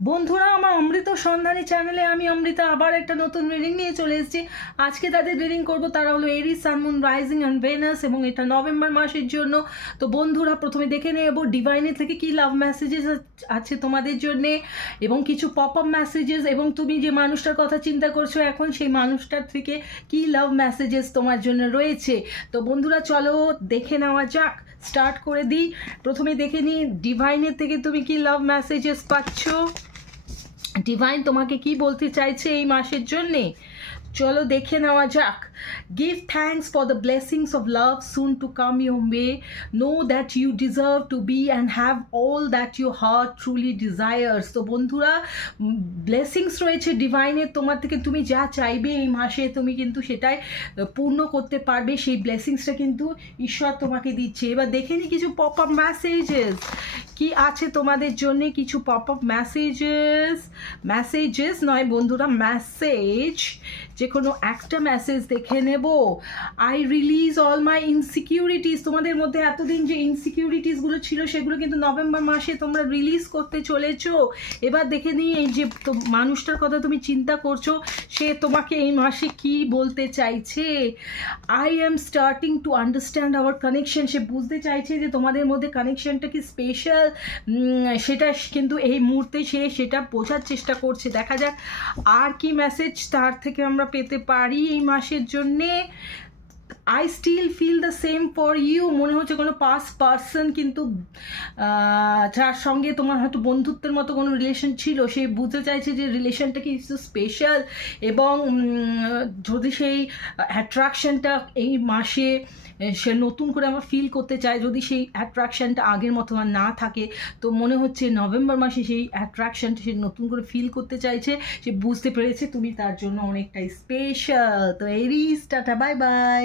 বন্ধুরা, আমার অমৃত সন্ধানী চ্যানেলে আমি অমৃতা আবার একটা নতুন রিডিং নিয়ে চলে এসেছি। আজকে তাদের রিডিং করব, তারা হলো এরিস, সান, মুন, রাইজিং অ্যান্ড ভেনাস, এবং এটা নভেম্বর মাসের জন্য। তো বন্ধুরা, প্রথমে দেখে নেব ডিভাইনের থেকে কি লাভ মেসেজেস আছে তোমাদের জন্যে, এবং কিছু পপ আপ মেসেজেস, এবং তুমি যে মানুষটার কথা চিন্তা করছো এখন, সেই মানুষটার থেকে কি লাভ মেসেজেস তোমার জন্য রয়েছে। তো বন্ধুরা, চলো দেখে নেওয়া যাক, স্টার্ট করে দিই। প্রথমে দেখে নিই ডিভাইনের থেকে তুমি কি লাভ মেসেজেস পাচ্ছ, ডিভাইন তোমাকে কি বলতে চাইছে এই মাসের জন্যে। চলো দেখে নেওয়া যাক। Give thanks for the blessings of love soon to come your way. Know that you deserve to be and have all that your heart truly desires. তো বন্ধুরা, ব্লেসিংস রয়েছে ডিভাইনের তোমার থেকে, তুমি যা চাইবে এই মাসে তুমি কিন্তু সেটাই পূর্ণ করতে পারবে। সেই ব্লেসিংসটা কিন্তু ঈশ্বর তোমাকে দিচ্ছে। এবার দেখে নিই কিছু পপ আপ মেসেজেস কি আছে তোমাদের জন্য। কিছু পপ আপ মেসেজেস নয় বন্ধুরা, মেসেজ, যে কোনো একটা মেসেজ দেখে নেব। I release all my insecurities. তোমাদের মধ্যে এতদিন যে ইনসিকিউরিটিসগুলো ছিল সেগুলো কিন্তু নভেম্বর মাসে তোমরা রিলিজ করতে চলেছো। এবার দেখে নিই এই যে মানুষটার কথা তুমি চিন্তা করছো, সে তোমাকে এই মাসে কি বলতে চাইছে। I am starting to understand our connection. সে বুঝতে চাইছে যে তোমাদের মধ্যে কানেকশনটা কি স্পেশাল, সেটা কিন্তু এই মুহূর্তে সে সেটা বোঝার চেষ্টা করছে। দেখা যাক আর কি মেসেজ তার থেকে আমরা পেতে পারি এই মাসের জন্যে। I still feel the same for you. মনে হচ্ছে কোনো পাস্ট পার্সন কিন্তু যার সঙ্গে তোমার হয়তো বন্ধুত্বের মতো কোনো রিলেশন ছিল, সে বুঝতে চাইছে যে রিলেশনটা কি স্পেশাল, এবং যদি সেই অ্যাট্রাকশনটা এই মাসে সে নতুন করে আমার ফিল করতে চায়, যদি সেই অ্যাট্রাকশানটা আগের মতো আর না থাকে, তো মনে হচ্ছে নভেম্বর মাসে সেই অ্যাট্রাকশানটা সে নতুন করে ফিল করতে চাইছে। সে বুঝতে পেরেছে তুমি তার জন্য অনেকটাই স্পেশাল। তো এরিস, টাটা, বাই বাই।